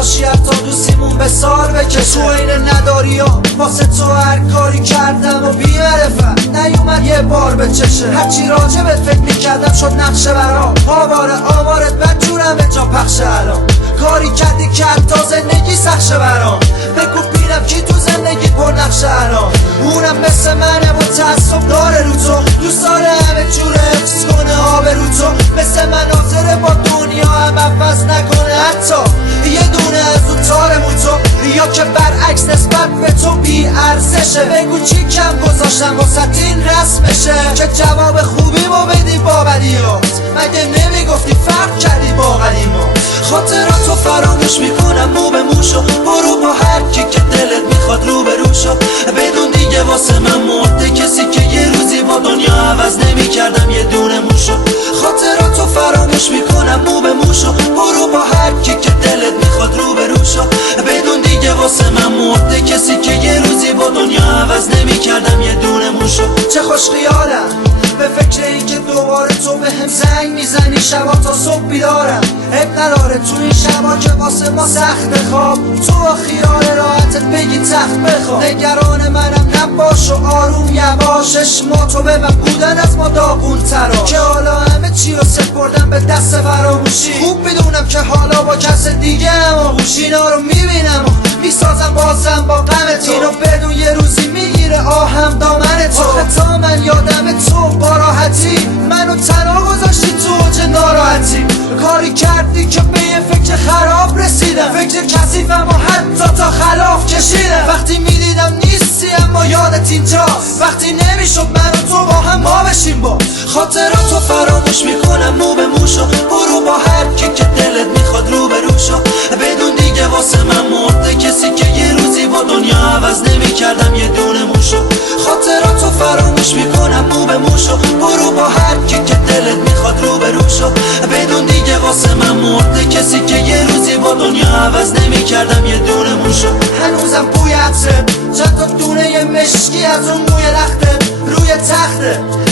نزاشی حتی دوستیمون به سار بکشه. تو این نداری ها واسه تو هر کاری کردم و بی معرفت نیومد یه بار به چشه. هرچی راجبت فکر میکردم شد نقشه برام، آوارت بدجورم به جا پخشه. الان کاری کردی که حتی زندگی سخشه برام. بگو بینم کی تو زندگی پر نقشه الان. اونم مثل منه و تعصب داره رو تو، دوست داره همه جوره حفظ کنه آبرو تو. مثل من حاضره با دنیا هم عوض نکنه حتی یه دونه از اون تار موتو، یا که برعکس نسبت به تو بی ارزشه. بگو چی کم گذاشتم واسه این رسمشه که جواب خوبی ما بدی با بدیات. مگه نمیگفتی فرق کردی با قدیما؟ خاطراتو فراموش میکنم مو به موشو، برو با هر کی که دلت میخواد رو به روشو. بدون دیگه واسه من مرده کسی که یه روزی با دنیا عوض نمیکردم یه دونه موشو. خاطراتو فراموش میکنم مو به موشو، برو با هر کی که دلت میخواد رو به روشو. بدون دیگه واسه من مرده کسی که یه روزی با دنیا عوض نمیکردم یه دونه موشو. چه خوش خیالم به فکر این که دوباره تو به هم زنگ میزنی شبا تا صبح بیدارم. اب نداره تو این شبا که واسه ما سخت خواب، تو خیال راحتت بگی تخت بخواب. نگران منم نباش و آروم یواش، اشماتو به من بودن از ما داغون ترا که حالا همه چی رو سپردم به دست فراموشی. خوب بدونم که حالا با کس دیگه هم آغوشی. اینا رو میبینم و میسازم بازم با غم تو، اینو بدون یه روزی میگیره آهم دامن تو. تا من یادم تو با راحتی منو تنها گذاشتی تو اوج ناراحتی. کاری کردی که به یه فکر خراب رسیدم، فکر کثیفم و حتی تا خلاف کشیدم. وقتی میدیدم نیستی اما یادت اینجاست، وقتی نمیشد من و تو با هم ما بشیم با. خاطراتو فراموش میکنم مو به موشو، برو با هر کی که دلت میخواد رو به روشو. بدون دیگه واسه من مرده کسی که یه روزی با دنیا عوض نمیکردم یه دونه موشو. خاطراتو فراموش میکنم مو به موشو، برو با هر کی که دلت میخواد رو به روشو. بدون دیگه واسه من مرده کسی که یه روزی با دنیا عوض نمیکردم یه دونه موشو. هنوزم بوی عطره چند تا دونه یه مشکی از اون موی لخته روی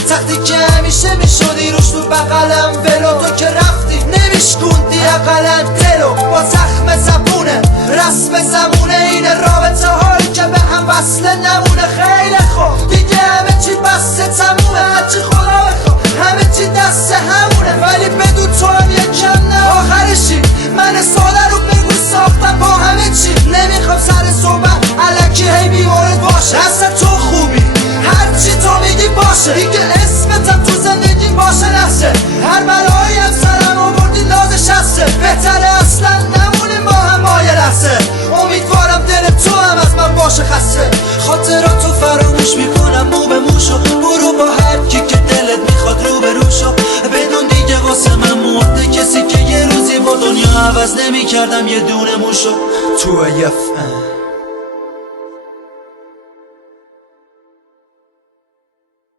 تختی که همیشه میشدی روش تو بغلم ولو. تو که رفتی نمیشکوندی اقلن دلو با زخم زبونه رسم زمونه. این رابطه هایی که به هم وصله نمونه خیلی خوب دیگه همه چی بسته تمومه. هرچی خدا بخواه همه چی دست همونه، ولی بدون تو هم یکم نه آخرشی. من ساده رو بگو ساختم با همه چی، نمیخوام سر صحبت الکی هی بیمارد باشه. اصلا تو خوبی هرچی تو میگی باشه، دیگه اسمتم تو زندگی باشه نفسه. هر بلایی هم سرم آوردی لاز شخصه، بهتره اصلا نمونیم با هم مایه لحظه. امیدوارم دل تو هم از من باشه خسته. خاطراتو فراموش میکنم مو به موشو، برو با هر کی که دلت میخواد رو به روشو. بدون دیگه واسه من مرده کسی که یه روزی با دنیا عوض نمیکردم یه دونه موشو. تو